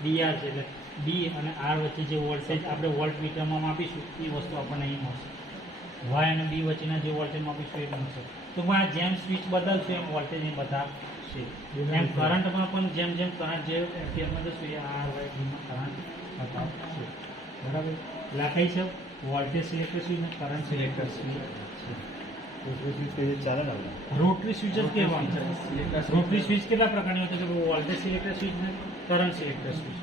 DR છે એટલે D અને આર વચ્ચે જે વોલ્ટેજ આપણે વોલ્ટ મીટરમાં માપીશું એ વસ્તુ આપણને અહીં મળશે. વાય અને બી વચ્ચેના જે વોલ્ટેજ માપીશું એ મળશે. તો આ જેમ સ્વિચ બદલશે એમ વોલ્ટેજ અહીં બતાવશે. એમ કરંટમાં પણ જેમ જેમ કરંટ જે એમ્પિયરમાં જશે એ આર વાય બીમાં કરંટ બતાવશે. બરાબર લખાય છે વોલ્ટેજ સિલેક્ટર સ્વિચ અને કરંટ સિલેક્ટર સ્વિચ છે. ચાલે ને રોટરી સ્વિચ જ કહેવાનું. રોટરી સ્વિચ કેટલા પ્રકારની હોય છે? વોલ્ટેજ સિલેક્ટર સ્વિચ ને current selector switch.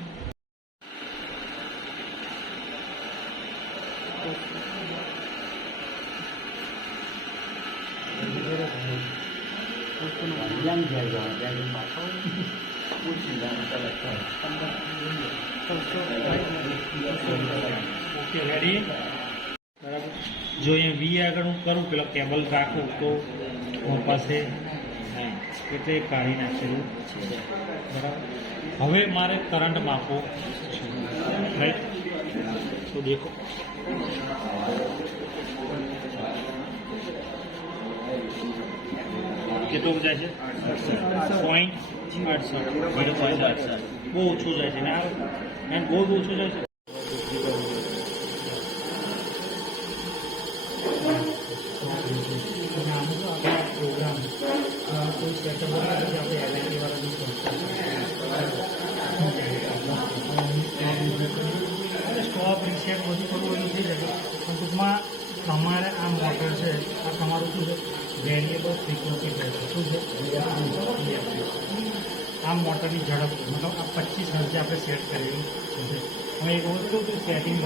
Okay ready. બરાબર જો અહીંયા વી આગળ હું કરું પેલો કેબલ રાખું તો મારી પાસે એટલે કાઢી નાખેલું. બરાબર હવે મારે કરંટ માપવો રાઈટ. તો દેખો કેટલું જાય છે? 0.68. બહુ ઓછું જાય છે ને આ એમ બહુ ઓછું જાય છે. પ્રોગ્રામ કોઈ સેટઅપ આપણે એલઆઈડી વાળા સ્ટોપ રીસેટ બધું થોડું એનું થઈ શકે. પણ ટૂંકમાં તમારે આ મોટર છે આ તમારું શું છે વેરિયેબલ ફ્રીક્વન્સી રહેશે. શું છે? આ મોટરની ઝડપ મતલબ આ 25 હર્ટ્ઝે આપણે સેટ કરેલું છે. હવે એક વસ્તુ કે સેટિંગ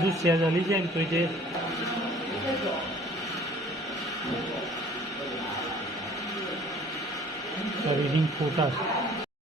હજુ સેજ હલી જાય ને તો જે રીડિંગ ફોટા